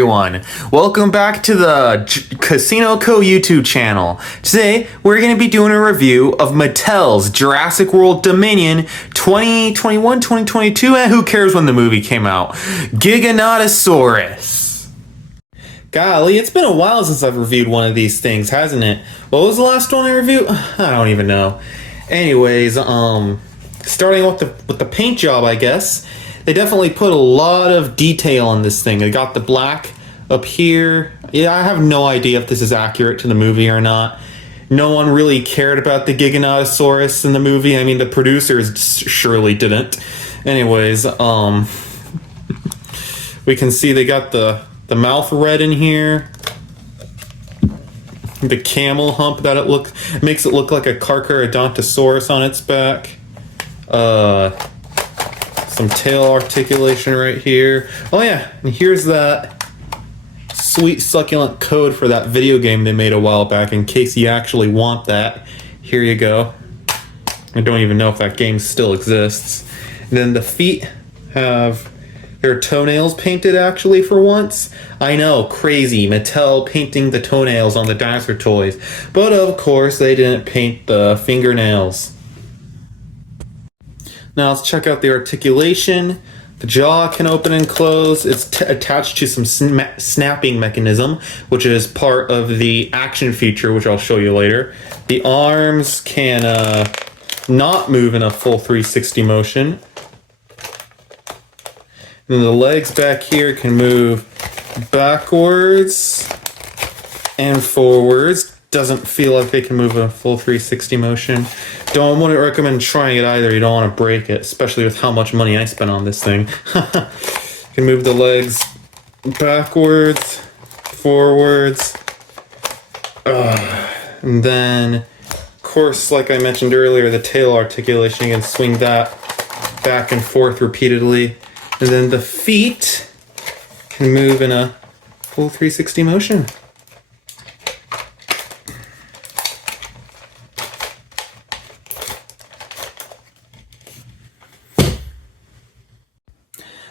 everyone. Welcome back to the Casino Co YouTube channel. Today, we're going to be doing a review of Mattel's Jurassic World Dominion 2021, 2022, and who cares when the movie came out. Giganotosaurus. Golly, it's been a while since I've reviewed one of these things, hasn't it? What was the last one I reviewed? I don't even know. Anyways, starting with the paint job, I guess. They definitely put a lot of detail on this thing. They got the black up here. Yeah, I have no idea if this is accurate to the movie or not. No one really cared about the Giganotosaurus in the movie. I mean, the producers surely didn't. Anyways, we can see they got the mouth red in here. The camel hump that makes it look like a Giganotosaurus on its back. Some tail articulation right here. Oh yeah, and here's that sweet succulent code for that video game they made a while back in case you actually want that. Here you go. I don't even know if that game still exists. And then the feet have their toenails painted actually for once. I know, crazy. Mattel painting the toenails on the dinosaur toys. But of course they didn't paint the fingernails. Now let's check out the articulation. The jaw can open and close. It's attached to some snapping mechanism, which is part of the action feature, which I'll show you later. The arms can not move in a full 360 motion. And the legs back here can move backwards and forwards. Doesn't feel like they can move a full 360 motion. Wouldn't recommend trying it either. You don't want to break it, especially with how much money I spent on this thing. You can move the legs backwards, forwards. And then, of course, like I mentioned earlier, the tail articulation, you can swing that back and forth repeatedly. And then the feet can move in a full 360 motion.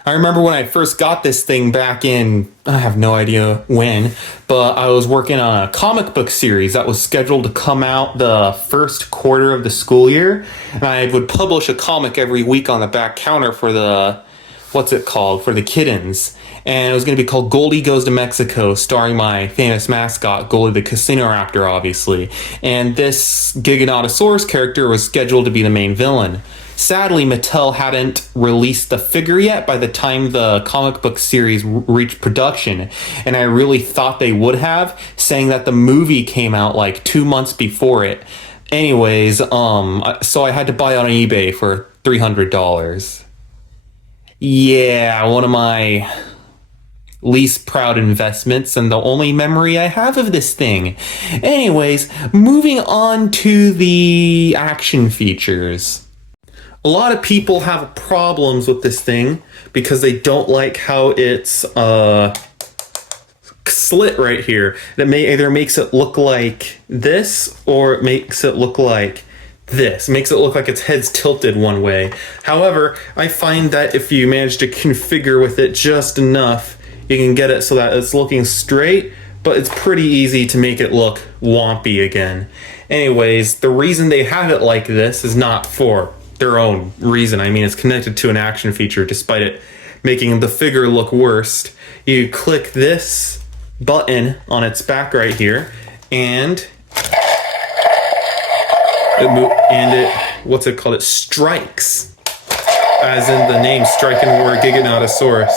I remember when I first got this thing back in, I have no idea when, but I was working on a comic book series that was scheduled to come out the first quarter of the school year. And I would publish a comic every week on the back counter for the, for the kittens. And it was going to be called Goldie Goes to Mexico, starring my famous mascot, Goldie the Casino Raptor, obviously. And this Giganotosaurus character was scheduled to be the main villain. Sadly, Mattel hadn't released the figure yet by the time the comic book series reached production, and I really thought they would have, saying that the movie came out like 2 months before it. Anyways, so I had to buy it on eBay for $300. Yeah, one of my least proud investments and the only memory I have of this thing. Anyways, moving on to the action features. A lot of people have problems with this thing because they don't like how it's slit right here. That either makes it look like this or it makes it look like this. It makes it look like its head's tilted one way. However, I find that if you manage to configure with it just enough, you can get it so that it's looking straight, but it's pretty easy to make it look wompy again. Anyways, the reason they have it like this is not for their own reason. I mean, it's connected to an action feature despite it making the figure look worse. You click this button on its back right here and it strikes, as in the name Strike and Roar Giganotosaurus.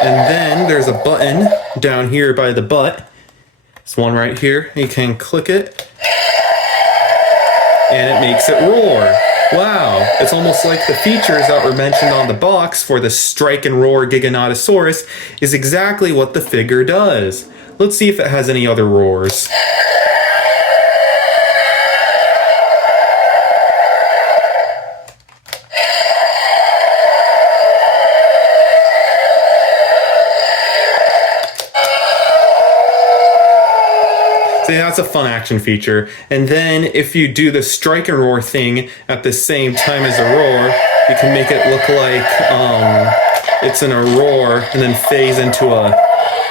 And then there's a button down here by the butt. This one right here, you can click it, and it makes it roar. Wow, it's almost like the features that were mentioned on the box for the Strike and Roar Giganotosaurus is exactly what the figure does. Let's see if it has any other roars. So yeah, that's a fun action feature. And then if you do the strike and roar thing at the same time as a roar, You can make it look like it's in a roar and then phase into a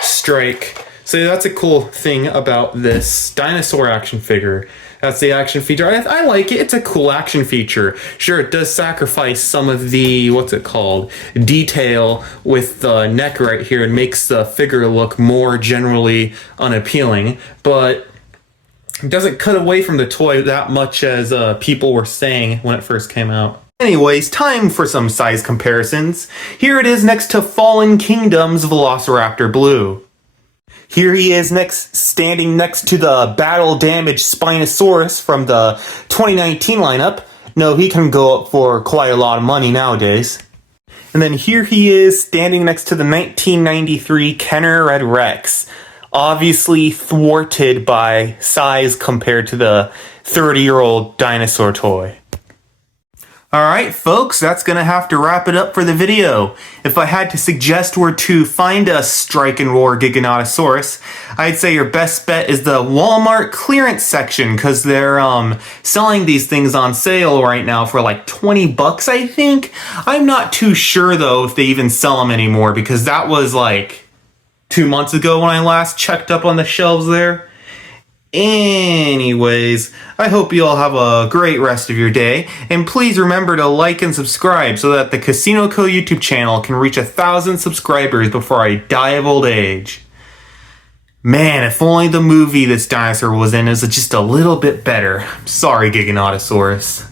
strike. So that's a cool thing about this dinosaur action figure. That's the action feature. I like it. It's a cool action feature. Sure, it does sacrifice some of the, detail with the neck right here and makes the figure look more generally unappealing, but it doesn't cut away from the toy that much as people were saying when it first came out. Anyways, time for some size comparisons. Here it is next to Fallen Kingdom's Velociraptor Blue. Here he is standing next to the battle-damaged Spinosaurus from the 2019 lineup. No, he can go up for quite a lot of money nowadays. And then here he is standing next to the 1993 Kenner Red Rex. Obviously thwarted by size compared to the 30-year-old dinosaur toy. Alright folks, that's gonna have to wrap it up for the video. If I had to suggest where to find a Strike and Roar Giganotosaurus, I'd say your best bet is the Walmart clearance section, because they're selling these things on sale right now for like 20 bucks, I think. I'm not too sure though if they even sell them anymore, because that was like 2 months ago when I last checked up on the shelves there. Anyways, I hope you all have a great rest of your day, and please remember to like and subscribe so that the Casino Co YouTube channel can reach 1,000 subscribers before I die of old age. Man, if only the movie this dinosaur was in is just a little bit better. Sorry, Giganotosaurus.